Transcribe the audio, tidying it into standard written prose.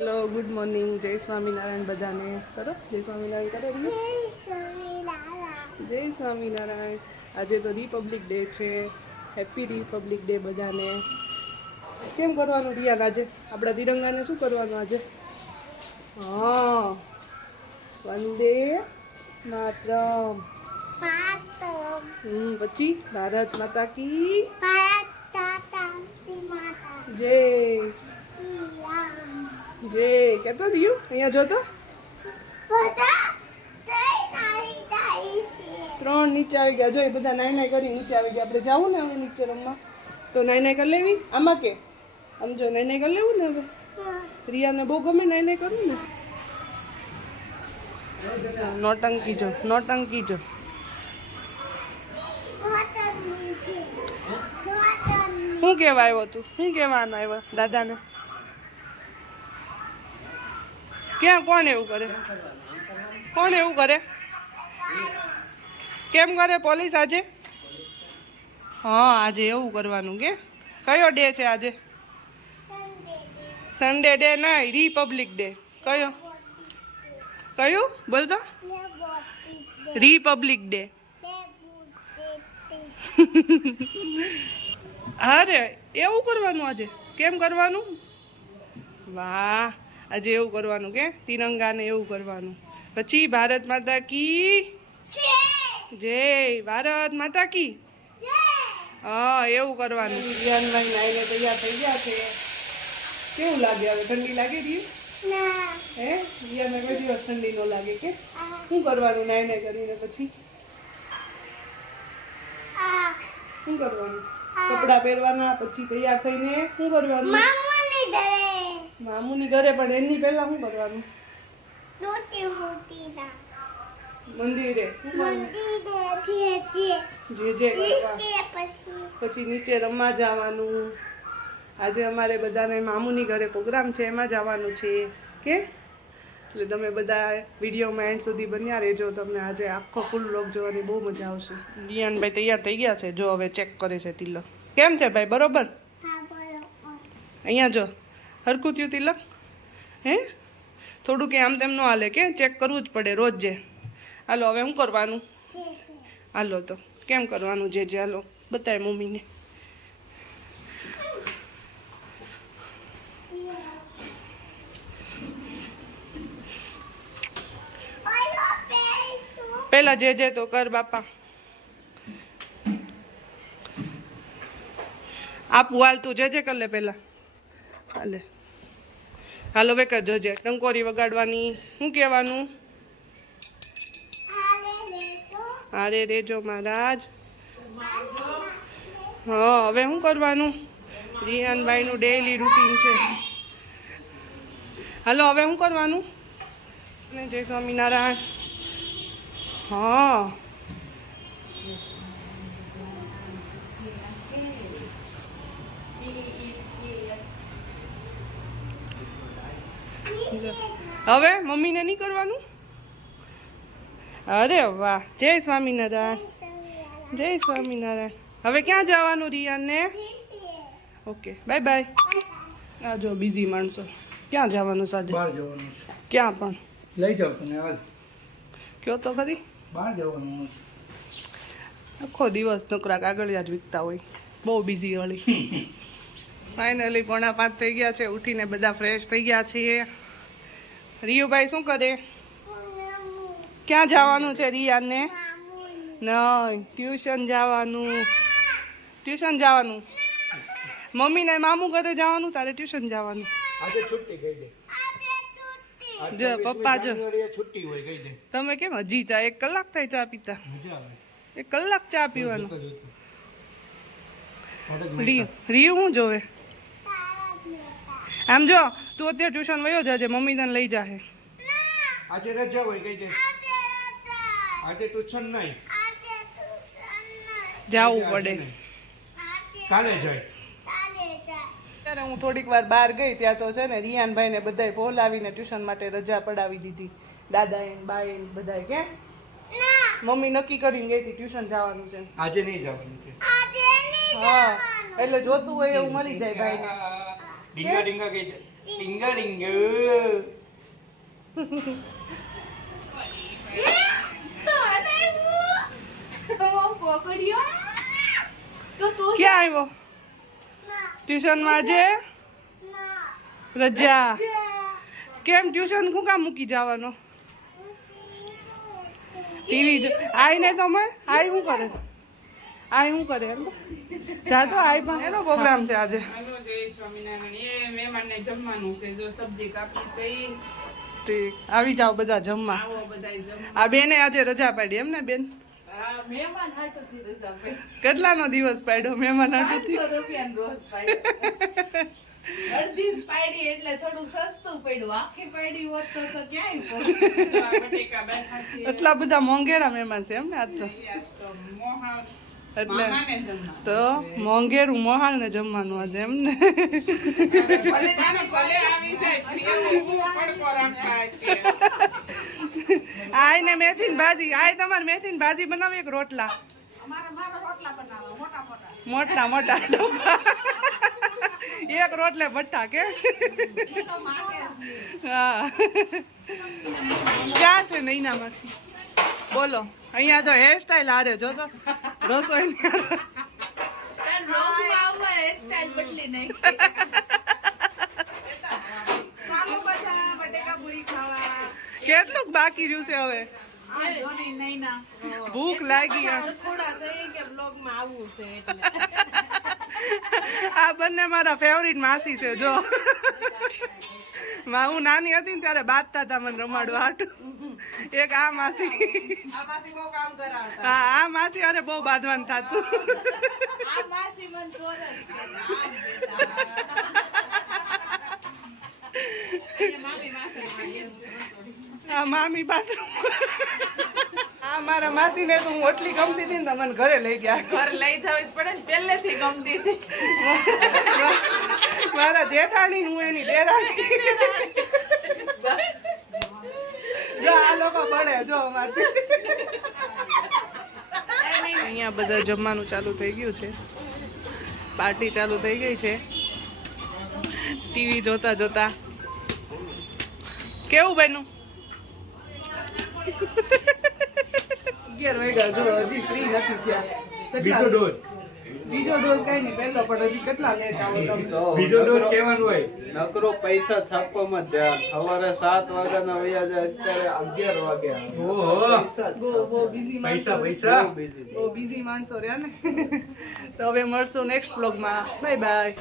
Hello good morning, જય સ્વામિનારાયણ બધાને. કરો જય સ્વામિનારાયણ, કરો જય સ્વામિનારાયણ. આજે તો રિપબ્લિક ડે છે. હેપી રિપબ્લિક ડે બધાને. કેમ કરવાનું રિયાન આજે? આપણા તિરંગાને શું કરવાનું આજે? હા, વંદે માતરમ. પછી ભારત માતા કી જય. જે કેતો રહ્યું અહીંયા જોતો 3 નીચે આવી ગયા. જો એ બધા નાઈ નાઈ કરી નીચે આવી ગયા. આપણે જાવું ને હવે નીચે રમવા, તો નાઈ નાઈ કરી લેવી. આમાં કે આમ જો નાઈ નાઈ કરી લેવું ને. હવે રિયાને બહુ ગમે નાઈ નાઈ કરવું ને. નોટંકી જો, નોટંકી જો. શું કહેવા આવ્યો તું? શું કહેવાનું આવ્યો દાદાને? ક્યાં? કોણ એવું કરે? કોણ એવું કરે? કેમ કરે પોલીસ આજે? હા, આજે એવું કરવાનું કે કયો ડે છે આજે? સન્ડે ડે નહીં, રિપબ્લિક ડે. કયો? કયું બોલતો? Republic day. અરે એવું કરવાનું આજે? કેમ કરવાનું? વાહ, આજે એવું કરવાનું કે તિરંગાને એવું કરવાનું. પછી ભારત માતા કી જય. ભારત માતા કી હા, એવું કરવાનું. ધ્યાનભાઈ નાઈને તૈયાર થઈ ગયા છે. કેવું લાગે હવે? ઠંડી લાગે રહી? હે રિયાને કોઈ દિવસ ઠંડી ન લાગે કે? શું કરવાનું નાઈને કરીને પછી? શું કરવાનું? કપડા પહેરવાના. પછી તૈયાર થઈને શું કરવાનું? મામુની ઘરે. પણ એની પહેલા શું કરવાનું? મંદિરે. પછી નીચે રમવા જવાનું. આજે અમારે બધાને મામુની ઘરે પ્રોગ્રામ છે, એમાં જવાનું છે કે. એટલે તમે બધા વિડીયોમાં એન્ડ સુધી બન્યા રહેજો. તમને આજે આખો ફૂલ વ્લોગ જોવાની બહુ મજા આવશે. દિયાનભાઈ તૈયાર થઈ ગયા છે. જો હવે ચેક કરે છે તિલક. કેમ છે ભાઈ? બરોબર? અહીંયા જો હરખું થયું તિલક? હે થોડું કે આમ તેમ ન હાલે કે? ચેક કરવું જ પડે રોજે. હાલો હવે શું કરવાનું? હાલો તો કેમ કરવાનું? જે હાલો બતાય મમ્મીને. પેલા જે તો કર બાપા. આપું હાલ, તું જે કર લે પેલા. હાલે હાલો હવે કર જજે. ટંકોરી વગાડવાની. શું કહેવાનું? હારે રેજો મહારાજ. હા, હવે શું કરવાનું? રિયાનભાઈનું ડેઈલી રૂટીન છે. હાલો હવે શું કરવાનું? જય સ્વામિનારાયણ. હા, હવે મમ્મીને નહીં કરવાનું? અરે વાહ, જય સ્વામિનારાયણ. જય સ્વામિનારાયણ. હવે ક્યાં જવાનું રિયાને? Okay bye bye. આ જો બીજી માણસો. ક્યાં જવાનું સાજે? બહાર જવાનું છે. ક્યાં પણ? લઈ જાવ તને. હાલ કયો તો ખરી. બહાર જવાનું. આખો દિવસ નકરા કાગળિયા જ વીકતા હોય. બહુ બિઝી વાળી. ફાઇનલી 4:45 થઈ ગયા છે. ઉઠીને બધા ફ્રેશ થઈ ગયા છીએ. રિયુભાઈ શું કરે? ક્યાં જવાનું છે રિયાને? નહીં, ટ્યુશન જવાનું. ટ્યુશન જવાનું. મમ્મીને મામું ઘરે જવાનું, તારે ટ્યુશન જવાનું. આજે છુટ્ટી ગઈ દે. જો પપ્પા જો છુટ્ટી હોય ગઈ દે. તમે કેમ હજી ચા? 1 કલાક થાય ચા પીતા. 1 કલાક ચા પીવાનું. રિયુ શું જોવે? આમ જો તું અત્યારે ટ્યુશન વયો જાજે, મમ્મી તને લઈ જાહે. આજે રજા હોય ગઈ દે. આજે ટ્યુશન નહીં. જાવું પડે. કાલે જાય. ત્યારે હું થોડીક વાર બહાર ગઈ ત્યાં તો છે ને રિયાનભાઈ ને બધાય બોલાવીને ટ્યુશન માટે રજા પડાવી દીધી. દાદાએ બાએ બધાય. કે મમ્મી નક્કી કરીને ગઈ હતી ટ્યુશન જવાનું છે. આજે નહીં જવાનું છે. હા, એટલે જોતું હોય એવું મળી જાય ભાઈને. ડીંગા ડીંગા ગઈ દે. ટીંગા ટીંગ ક્યાં આવ્યો ટ્યુશનમાં આજે રજા કેમ ટ્યુશન શું કામ મૂકી જવાનો ટીવી આઈને તો મળ આઈ શું કરે આઈ શું કરે જા તો આઈ પણ એનો પ્રોગ્રામ છે આજે હાલો જય સ્વામિનારાયણ એ મહેમાનને જમવાનું છે જો સબ્જી કાપી છે ઠીક આવી જાઓ બધા જમવા આવો બધાય જમવા આ બેને આજે રજા પાડી એમ ને બેન મહેમાન હાટુથી રજા પડી કેટલાનો દિવસ પાડ્યો મહેમાન હાટુથી 500 રૂપિયાનો રોજ પાડ્યો અડધી જ પાડી એટલે થોડુંક સસ્તું પડ્યું આખી પાડી હોત તો ક્યાંય પહોંચ્યું બટેકા બેઠા છે એટલા બધા મોંઘેરા મહેમાન છે એમ ને આજ તો યાર તો મોહા એટલે મામાને જમવા તો મોંઘેરું મોહાળ ને જમવાનું આજે એમ ને ભલે નાને ભલે આવી જાય ફરી પડકો રાખતા હશે આઈ ને મેથી ભાજી આઈ તમારે મેથી ભાજી બનાવી એક રોટલા મોટા મોટા ડબ્બા એક રોટલે ભટ્ટા કે હા ક્યાં છે નૈના માસી બોલો અહીંયા તો હેરસ્ટાઈલ હારે જો તો રસોઈ કેટલુંક બાકી રહ્યું છે હવે ભૂખ લાગી આ બંને મારા ફેવરિટ માસી છે જો હું નાની હતી ને ત્યારે બાંધતા હતા મને રમાડવા હાટું એક આ માસી હા આ માસી અરે બહુ બાંધવાનું થતું આ મામી બાથરૂમ આ મારા માસી ને તો હું ઓટલી ગમતી હતી ને તો મને ઘરે લઈ ગયા ઘર લઈ જવી જ પડે ને પહેલેથી ગમતી હતી મારા જેઠાણી હું એની દેરાણી જો આ લોકો બળે જો અમારથી અહીંયા બધા જમવાનું ચાલુ થઈ ગયું છે પાર્ટી ચાલુ થઈ ગઈ છે ટીવી જોતા જોતા કેવું બન્યું 11 વાગ્યા જો હજી ફ્રી નથી થયા બીજો ડોઝ બીજો ડોઝ કઈ નહીં પહેલો પણ હજી કેટલા લેટ આવો તમે બીજો ડોઝ કહેવાનું હોય નકરો પૈસા છાપવામાં ધ્યાન સવારે 7 વાગ્યાના વયા જાય અત્યારે 11 વાગ્યા ઓહો બહુ બિઝી પૈસા પૈસા બહુ બિઝી માણસો રહ્યા ને તો હવે મળશું નેક્સ્ટ બ્લોગમાં બાય બાય